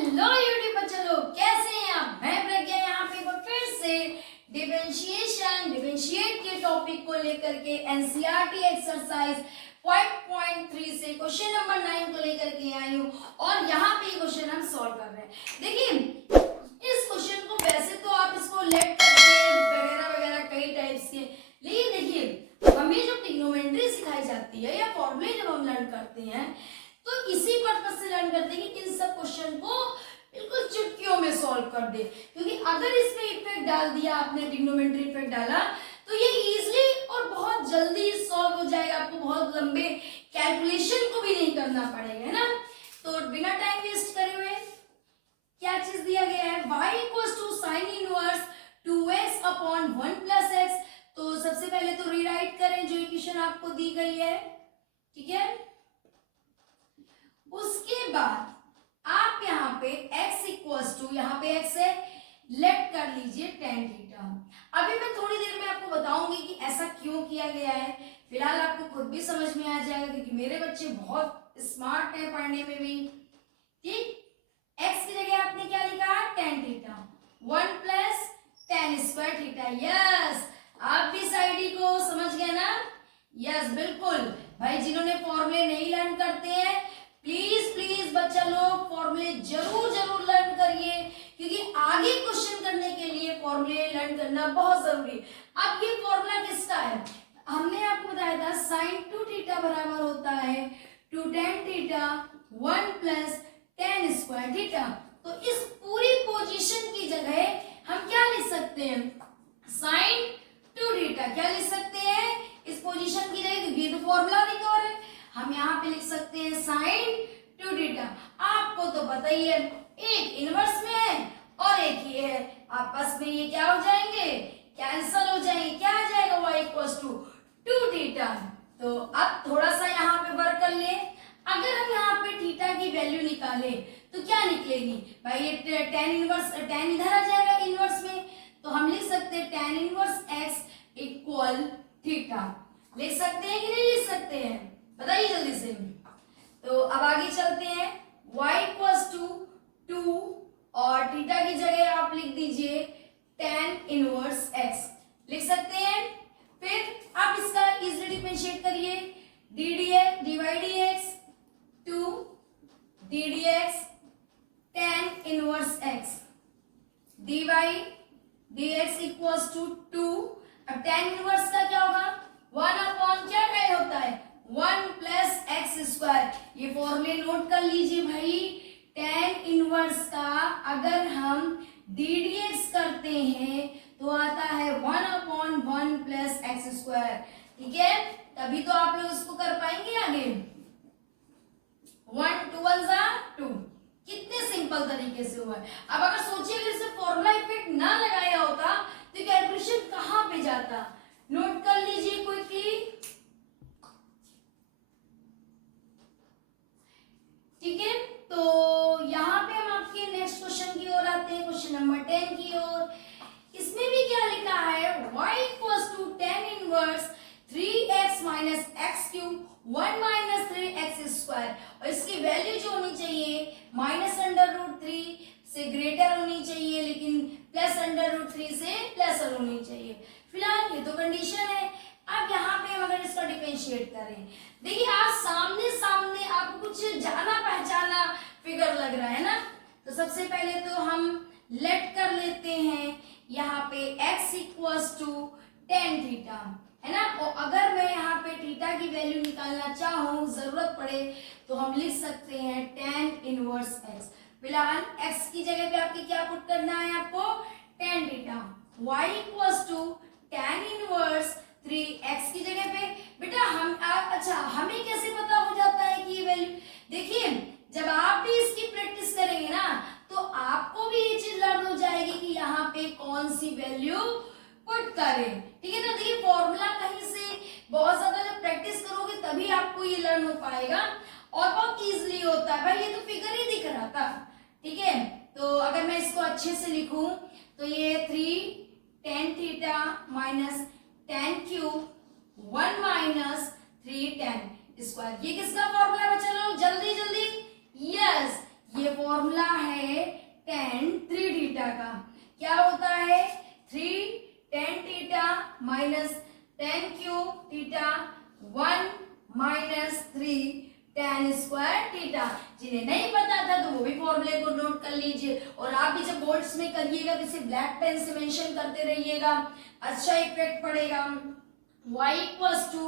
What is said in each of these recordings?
Hello YouTube बच्चे लोग, कैसे हैं आप? मैं प्रज्ञा यहाँ पे फिर से डिफरेंशिएट के टॉपिक को लेकर के एनसीईआरटी एक्सरसाइज 5.3 से क्वेश्चन नंबर 9 को लेकर के आई हूँ और यहाँ पे क्वेश्चन हम सॉल्व कर रहे हैं। देखिए इस क्वेश्चन को वैसे तो आप इसको लेट करके वगैरह वगैरह कई टाइप्स के, लेकिन देखिए हमें जो ट्रिग्नोमेट्री सिखाई जाती है या फॉर्मूले जब हम लर्न करते हैं तो इसी पर्पज से लर्न करते हैं कि इन सब क्वेश्चन को बिल्कुल चुटकियों में सॉल्व कर दे, क्योंकि अगर इसमें इफेक्ट डाल दिया आपने, ट्रिग्नोमेट्री इफेक्ट डाला तो ये इजीली और बहुत जल्दी सॉल्व हो जाएगा। आपको बहुत लंबे कैलकुलेशन को भी नहीं करना पड़ेगा, है ना। तो बिना टाइम वेस्ट करे हुए क्या चीज दिया गया है, y equals to sine inverse 2x upon 1 plus x। तो सबसे पहले तो रीराइट करें जो इक्वेशन आपको दी गई है, ठीक है। उसके बाद आप यहाँ पे x इक्वल्स टू, यहाँ पे x है, लेट कर लीजिए tan थीटा। अभी मैं थोड़ी देर में आपको बताऊंगी कि ऐसा क्यों किया गया है। फिलहाल आपको खुद भी समझ में आ जाएगा क्योंकि मेरे बच्चे बहुत स्मार्ट हैं पढ़ने में भी, ठीक। x की जगह आपने क्या लिखा, tan theta, 1 plus tan square theta. Yes, आप भी साइड को समझ गए ना। यस बिल्कुल भाई, जिन्होंने फॉर्मूले नहीं लर्न करते हैं प्लीज प्लीज बच्चा लोग फॉर्मूले जरूर जरूर लर्न करिए, क्योंकि आगे क्वेश्चन करने के लिए फॉर्मूले लर्न करना बहुत जरूरी। अब ये फॉर्मूला किसका है, हमने आपको बताया था साइन 2 थीटा बराबर होता है 2 tan theta 1 plus tan square theta. तो इस पूरी पोजीशन की जगह हम क्या लिख सकते हैं, साइन 2 थीटा। क्या लिख सकते हैं इस पोजीशन की जगह, क्योंकि तो फॉर्मूला रिकवर है, हम यहाँ पे लिख सकते हैं साइन 2 थीटा। आपको तो पता ही है एक इनवर्स में है और एक ये है, आपस में ये क्या हो जाएंगे, कैंसल हो जाएंगे। क्या आ जाएगा, y इक्वल्स टू 2 थीटा। तो अब थोड़ा सा यहाँ पे वर्क कर ले। अगर हम यहाँ पे थीटा की वैल्यू निकाले तो क्या निकलेगी भाई, ये tan इनवर्स, tan इधर आ जाएगा इनवर्स में, तो हम लिख सकते हैं tan inverse x equal theta. लिख सकते हैं कि नहीं लिख सकते हैं, बताइए जल्दी से। तो अब आगे चलते हैं, y इक्वल्स टू 2 और थीटा की जगह आप लिख दीजिए tan इनवर्स x, लिख सकते हैं। फिर आप इसका इजीली डिफरेंशिएट करिए, dy dx 2 ddx tan inverse x, dy dx equals to 2। अब tan इनवर्स का क्या होगा, 1 अपॉन क्या होता है 1 प्लस एक्स स्क्वायर। ये फॉर्मूले नोट कर लीजिए भाई, tan इनवर्स का अगर हम ddx करते हैं तो आता है 1 अपॉन 1 प्लस एक्स स्क्वायर, ठीक है। तभी तो आप लोग इसको कर पाएंगे आगे। 1 2 1 2, कितने सिंपल तरीके से हुआ है। अब अगर सोचिए अगर इसे फॉर्मूला इफेक्ट ना लगाया होता तो कैलकुलेशन कहां पे जाता, नोट कर लीजिए क्विकली, ठीक है। तो यहाँ पे हम आपके नेक्स्ट क्वेश्चन की ओर आते हैं, क्वेश्चन नंबर 10 की ओर। इसमें भी क्या लिखा है, y equals to tan inverse 3x minus x cube 1 minus 3x square, और इसकी वैल्यू जो होनी चाहिए माइनस अंडर रूट 3 से ग्रेटर होनी चाहिए, लेकिन प्लस अंडर रूट 3 से लेसर होनी चाहिए। फिलहाल ये तो कंडीशन है। अब यहाँ पे हम अगर इसका डिफरेंशिएट करें, देखिए आज सामने सामने आपको कुछ जाना पहचाना फिगर लग रहा है ना। तो सबसे पहले तो हम लेट कर लेते हैं यहाँ पे x equals to tan theta, है ना। और अगर मैं यहाँ पे थीटा की वैल्यू निकालना चाहूँ, जरूरत पड़े तो हम लिख सकते हैं tan इनवर्स x। फिलहाल x की जगह पे आपके क्या पुट करना है, आपको tan theta. y equals to tan inverse 3x की जगह पे बेटा हम अच्छा हमें कैसे पता हो जाता है कि ये वैल्यू, देखिए जब आप भी इसकी प्रैक्टिस करेंगे ना तो आपको भी ये चीज लर्न हो जाएगी कि यहाँ पे कौन सी वैल्यू पुट करें, ठीक है ना। देखिए फॉर्मूला कहीं से बहुत ज्यादा जब प्रैक्टिस करोगे तभी आपको ये लर्न हो पाएगा और बहुत इजीली होता है भाई। ये तो फिगर ही दिख रहा था, ठीक है। तो अगर मैं इसको अच्छे से लिखूं तो ये 3 tan theta minus tan cube 1 minus 3 tan square. ये किसका फॉर्मूला बच्चा लोग, जल्दी जल्दी, यस ये फॉर्मूला है tan 3 थीटा का क्या होता है 3 tan theta minus tan cube theta 1 minus 3 tan square theta. जिन्हें नहीं पता था तो वो भी फॉर्मूले को नोट कर लीजिए और आप भी जब बोर्ड्स में करिएगा तो इसे ब्लैक पेन से मेंशन करते रहिएगा, अच्छा इफेक्ट पड़ेगा। y equals to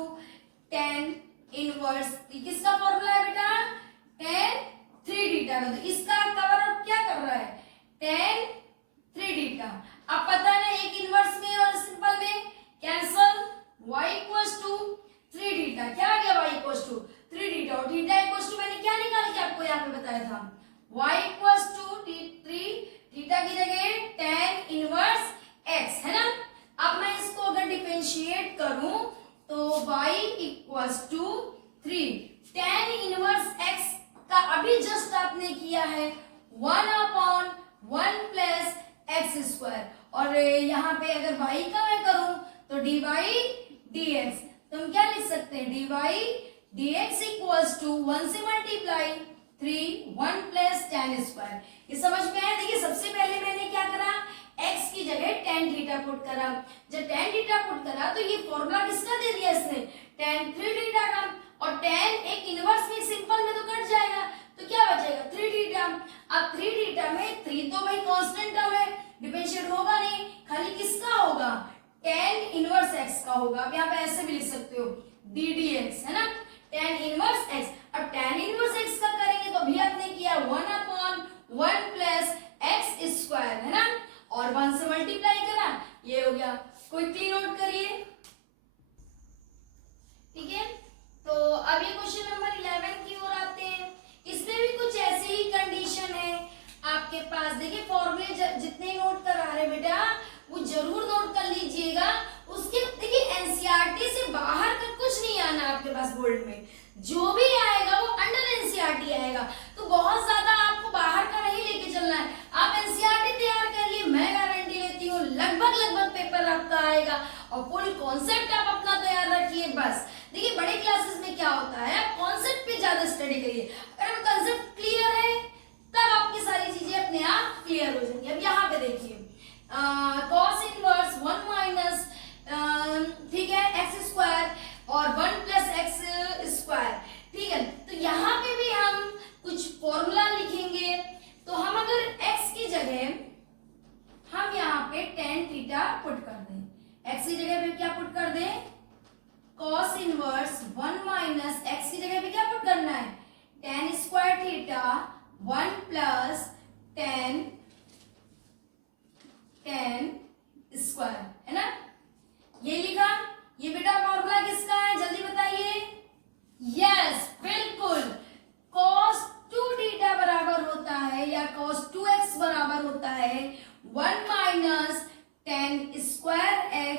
tan inverse, किसका फॉर्मूला है बेटा tan 3 थीटा का, तो इसका कवर अप क्या कर रहा है tan 3 थीटा। अब पता है ना एक इनवर्स में और सिंपल में cancel, y equals to 3 theta, क्या आ गया y इक्वल्स टू 3 थीटा और थीटा इक्वल्स टू मैंने क्या निकाल के आपको यहाँ पे बताया था y इक्वल्स टू 3 थीटा की जगह tan इनवर्स x है ना। अब मैं इसको अगर डिफरेंशिएट करूं तो y equals to 3 tan inverse x का अभी जस्ट आपने किया है 1/1 प्लस एक्स स्क्वायर और यहाँ पे अगर y का मैं करूं तो dy dx, तो हम क्या लिख सकते हैं dy dx इक्वल्स टू 1 से मल्टीप्लाई 3 1 प्लस tan स्क्वायर। ये समझ में आया। देखिए सबसे पहले मैंने क्या करा x की जगह tan थीटा पुट करा, जब tan थीटा पुट करा तो ये फॉर्मूला किसका दे दिया इसने tan 3 थीटा का और tan एक इनवर्स में सिंपल में तो कट जाएगा तो क्या बचेगा 3 थीटा। अब 3 थीटा में 3 तो भाई कांस्टेंट टर्म है डिफरेंशिएट होगा नहीं, खाली किसका होगा tan इनवर्स x का होगा। अब यहाँ पे ऐसे भी लिख सकते हो d dx है ना tan इनवर्स x। अब tan इनवर्स x का करेंगे तो अभी आपने किया 1/1 प्लस एक्स स्क्वायर है ना और 1 से मल्टीप्लाई करा, ये हो गया। क्विकली नोट करिए, ठीक है। तो अब ये क्वेश्चन नंबर 11 की ओर आते हैं। इसमें भी कुछ ऐसी ही कंडीशन है आपके पास। देखिए फॉर्मूले जितने नोट करा रहे बेटा वो जरूर नोट कर लीजिएगा। उसके देखिए एनसीईआरटी से बाहर का कुछ नहीं आना आपके पास बोर्ड में, जो भी आएगा वो अंडर एनसीईआरटी आएगा, तो बहुत ज्यादा आपको बाहर का नहीं लेके चलना है। आप एनसीईआरटी तैयार कर लिए, मैं गारंटी लेती हूँ लगभग पेपर आपका आएगा और फुल कॉन्सेप्ट आप अपना तैयार रखिए बस। देखिए बड़े क्लासेस में क्या होता है आप कॉन्सेप्ट पे ज्यादा स्टडी करिए, अगर आप कॉन्सेप्ट क्लियर है तब आपकी सारी चीजें अपने आप क्लियर हो जाएंगी। अब यहाँ पे देखिए cos इनवर्स 1 माइनस ठीक है एक्स स्क्वायर और 1 प्लस एक्स स्क्वायर, ठीक है। तो यहाँ पे भी हम कुछ फॉर्मूला लिखेंगे, तो हम अगर x की जगह हम यहाँ पे tan थीटा पुट कर दें, x की जगह पे क्या पुट कर दें cos इनवर्स 1 माइनस x की जगह पे क्या पुट करना है tan square theta 1 plus tan square है ना, ये लिखा। ये बेटा फॉर्मूला किसका है जल्दी बताइए। यस बिल्कुल cos 2 थीटा बराबर होता है या cos 2x बराबर होता है 1 minus tan square x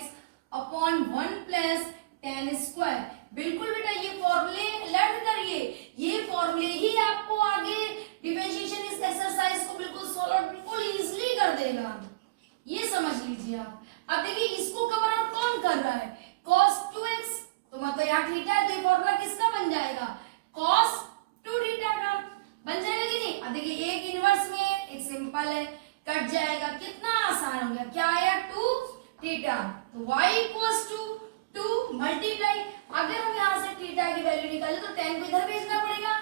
upon 1 plus tan square. बिल्कुल बेटा ये फॉर्मूले लर्न करिए, ये फॉर्मूले ही आपको आगे डिफरेंशिएशन इस एक्सरसाइज को बिल्कुल सॉल्व बिल्कुल इजीली कर देगा, ये समझ लीजिए आप। अब देखिए इसको कवर अप कौन कर रहा है cos 2x, तो मतलब यहाँ थीटा है तो ये फॉर्मूला किसका बन जाएगा cos 2 थीटा का बन जाएगा कि नहीं। अब देखिए एक इनवर्स में एक सिंपल है कट जाएगा, कितना आसान हो गया, क्या आया 2 थीटा, तो y इक्वल्स टू 2 मल्टीप्लाई, अगर हम यहाँ से थीटा की वैल्यू निकाले तो tan को इधर भेजना पड़ेगा,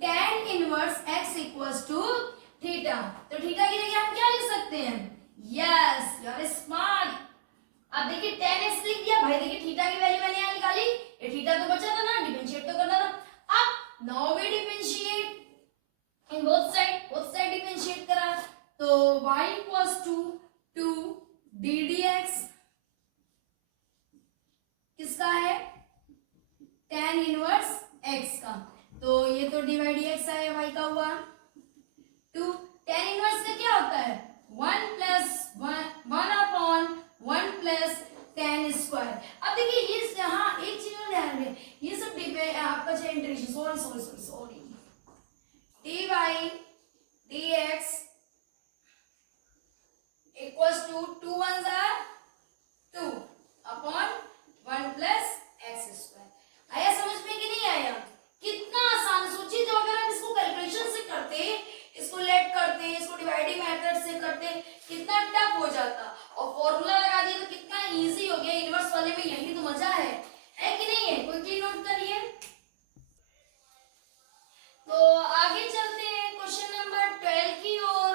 tan inverse x equals to theta, तो थीटा की जगह हम क्या लिख सकते हैं यस यू आर स्मार्ट। अब देखिए tan x लिख दिया भाई, देखिए थीटा की वैल्यू मैंने यहाँ निकाली, ये थीटा तो बचा था ना, डिफरेंशिएट तो करना था। अब now we differentiate in both side differentiate करा तो y equals to 2 d dx किसका है tan इनवर्स x का, तो ये तो dy dx आया y का हुआ 2, tan इनवर्स का क्या होता है 1 plus 1 upon 1 plus tan square. अब देखिए ये यहाँ एक चीज और ध्यान में, ये सब आपका integration sorry dy dx equals to 2 1 2 upon 1 plus x square. आया समझ में कि नहीं आया, कितना आसान। सोचिए जो अगर हम इसको कैलकुलेशन से करते, इसको लेट करते, इसको डिवाइडिंग मेथड पढ़ते कितना टफ हो जाता, और फॉर्मूला लगा दिया तो कितना इजी हो गया। इनवर्स वाले में यही तो मजा है कि नहीं है? क्विकली नोट करिए। तो आगे चलते हैं क्वेश्चन नंबर 12 की ओर।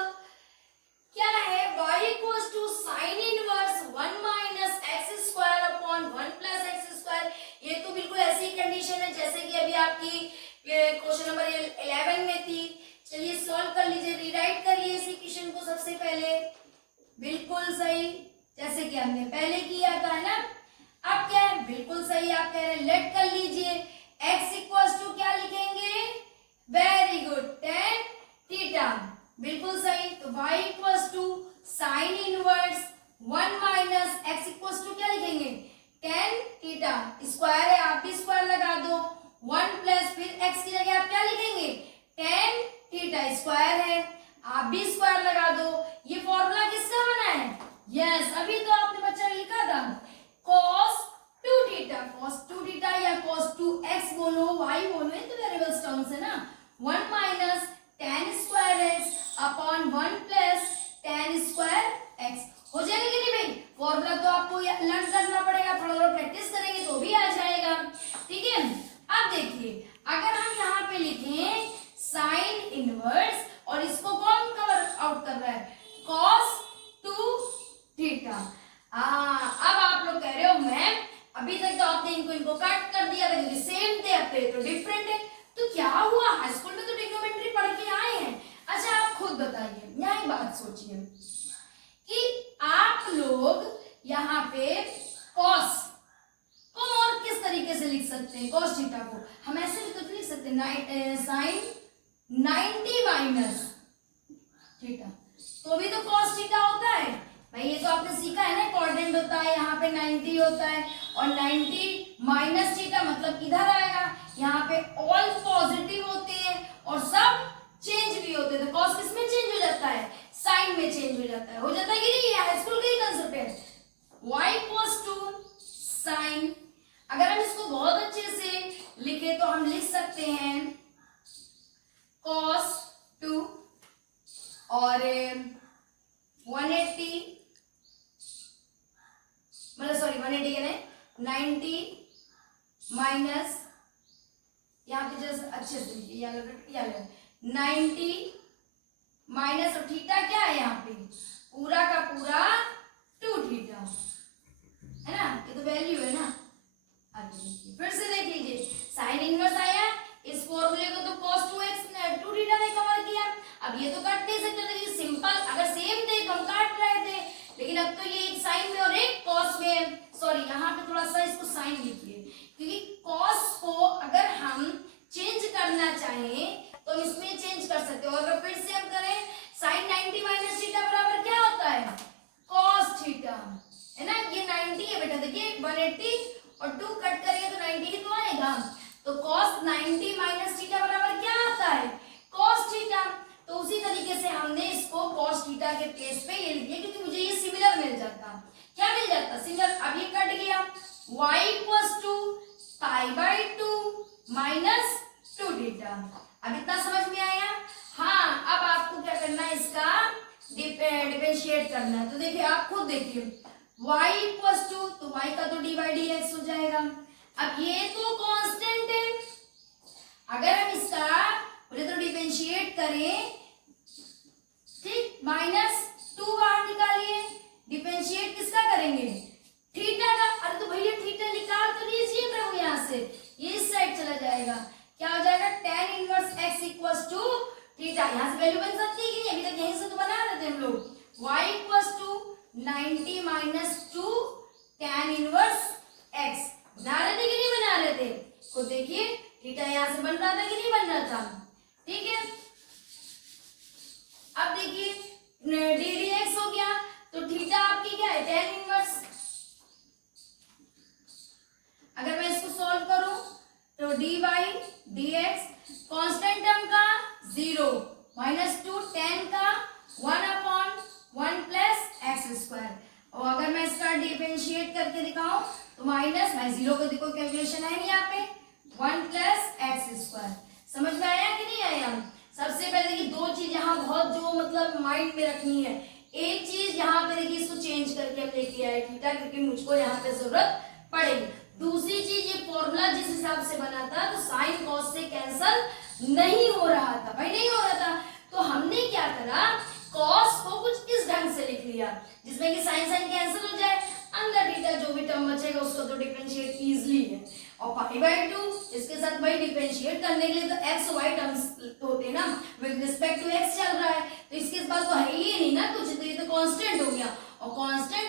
क्या है? y equals to sine inverse 1 minus x square upon 1 plus x square. ये तो बिल्कुल ऐसी कंडीशन है जैसे कि अभी आपकी क्वेश्चन नंबर 11 में थी। चलिए सॉल्व कर लीजिए, रीराइट करिए इस इक्वेशन को सबसे पहले, बिल्कुल सही जैसे कि हमने पहले किया था, है ना। अब क्या है? बिल्कुल सही आप कह रहे हैं, लेट कर लीजिए। x इक्वल्स टू क्या लिखेंगे? वेरी गुड, tan थीटा, बिल्कुल सही। तो y equals to sine inverse 1 minus x equals to क्या लिखेंगे? tan थीटा, स्क्वायर है आप भी स्क्वायर लगा दो, 1 प्लस फिर x की जगह आप क्या लिखेंगे? tan थीटा, स्क्वायर है आप भी स्क्वायर लगा दो। ये फॉर्मूला किसका बना है? यस, अभी तो आपने बच्चा लिखा था cos 2 थीटा, cos 2 थीटा या cos 2x बोलो, y बोलो, ये तो वेरिएबल्स टर्म्स है ना। 1 minus tan square x upon 1 plus tan square x। हो जाएगा कि नहीं भाई? फॉर्मूला तो आपको लर्न करना पड़ेगा, थोड़ा थोड़ा प्रैक्टिस करेंगे तो भी आ जाएगा, ठीक है। अब देखिए, अगर हम यहाँ पे लिखें साइन इनवर्स और इसको कौन कवर आउट कर रहा है? cos 2 theta. अब आप लोग कह रहे हो मैम अभी तक तो आपने इनको कट कर दिया था क्योंकि सेम थे, अब तो डिफरेंट है, तो क्या हुआ? हाई स्कूल में तो ट्रिग्नोमेट्री पढ़ के आए हैं। अच्छा आप खुद बताइए, यहाँ एक बात सोचिए कि आप लोग यहाँ पे cos को और किस तरीके से लिख सकते हैं? cos थीटा को हम ऐसे भी तो लिख सकते हैं, साइन 90 माइनस थीटा, तो भी तो cos थीटा होता है भाई। ये तो आपने सीखा है ना, कोऑर्डिनेट होता है, यहाँ पे 90 होता है और 90 माइनस थीटा मतलब इधर आएगा। यहाँ पे ऑल पॉजिटिव होते हैं और सब चेंज भी होते हैं, तो cos किस में चेंज हो जाता है? साइन में चेंज हो जाता है। हो जाता है कि नहीं? हाई स्कूल का ही कंसेप्ट है। y इक्वल्स टू साइन, अगर हम इसको बहुत अच्छे से लिखे तो हम लिख सकते हैं cos 2 और 180 मतलब सॉरी 180 के नहीं 90 माइनस, यहाँ पे जैसे अच्छे से लिखिए 90 माइनस, और थीटा क्या है यहाँ पे? पूरा का पूरा 2 थीटा, है ना, ये तो वैल्यू है ना। आगे देखिए, फिर से देख लीजिए, साइन इनवर्स आया, इस फॉर्मूले को तो cos 2x 2 थीटा ने कवर किया। अब ये तो काट नहीं सकते थे, ये सिंपल, अगर सेम थे तो हम काट रहे थे, लेकिन अब तो ये एक साइन में और एक cos में है। सॉरी यहाँ पे थोड़ा सा इसको साइन लिखिए, क्योंकि cos को अगर हम चेंज करना चाहें तो हम इसमें चेंज कर सकते हैं। और अगर फिर से हम करें साइन 90 माइनस थीटा बराबर क्या होता है? cos थीटा, है ना। ये 90 है बेटा, देखिए 180 और 2 कट करेंगे तो 90 ही तो आएगा, तो cos 90 माइनस थीटा बराबर क्या आता है? cos theta. तो उसी तरीके से हमने इसको cos थीटा के प्लेस पे ये लिख दिया, क्योंकि मुझे ये सिमिलर मिल जाता। क्या मिल जाता? सिमिलर। अब ये कट गया, y equals to π/2 minus 2 theta. अब इतना समझ में आया? हाँ, अब आपको क्या करना है, इसका डिफरेंशिएट करना है। तो देखिए आप खुद देखिए, y इक्वल्स टू, तो y का तो dy dx हो जाएगा। अब ये तो कांस्टेंट है, अगर हम इसका बोले तो डिफरेंशिएट करें, ठीक, -2 बाहर निकालिए, डिफरेंशिएट किसका करेंगे? थीटा का। अरे तो भैया थीटा निकाल तो लीजिए प्रभु, यहाँ से ये इस साइड चला जाएगा, क्या हो जाएगा? tan inverse x equals to theta. यहाँ से वैल्यू बन सकती है कि नहीं? अभी तक यहीं से तो बना रहे थे हम लोग। y equals to 90 minus 2 tan inverse x। बना रहे थे कि नहीं बना रहे थे? तो देखिए थीटा यहाँ से बन रहा था कि नहीं बन रहा था? ठीक है। अब देखिए d dx हो गया, तो थीटा आपकी क्या है? tan inverse. अगर मैं इसको सॉल्व करूं तो dy dx कांस्टेंट टर्म का 0 -2 tan का 1/1 प्लस एक्स स्क्वायर, और अगर मैं इसका डिफरेंशिएट करके दिखाऊं तो माइनस, मैं 0 को देखो कैलकुलेशन है नहीं यहाँ पे, 1 प्लस एक्स स्क्वायर। समझ में आया कि नहीं आया? सबसे पहले देखिए दो चीज यहाँ बहुत जो मतलब माइंड में रखनी है, एक चीज यहाँ पे देखिए, इसको चेंज करके हम लेके आए थीटा, क्योंकि मुझको यहाँ पे जरूरत पड़ेगी। दूसरी चीज, ये फॉर्मूला जिस हिसाब से बना था तो साइन कॉस से कैंसल नहीं हो रहा था भाई, नहीं हो रहा था। तो हमने क्या करा, कॉस को कुछ इस ढंग से लिख लिया जिसमें कि साइन साइन कैंसिल हो जाए, अंदर थीटा जो भी टर्म बचेगा उसको तो डिफरेंशिएट इजीली है। और पाई बाय 2 इसके साथ भाई डिफरेंशिएट करने के लिए तो एक्स वाई टर्म्स होते हैं ना, विद रिस्पेक्ट टू एक्स चल रहा है, तो इसके बाद तो है ही नहीं ना कुछ, तो ये तो कांस्टेंट हो गया, और कांस्टेंट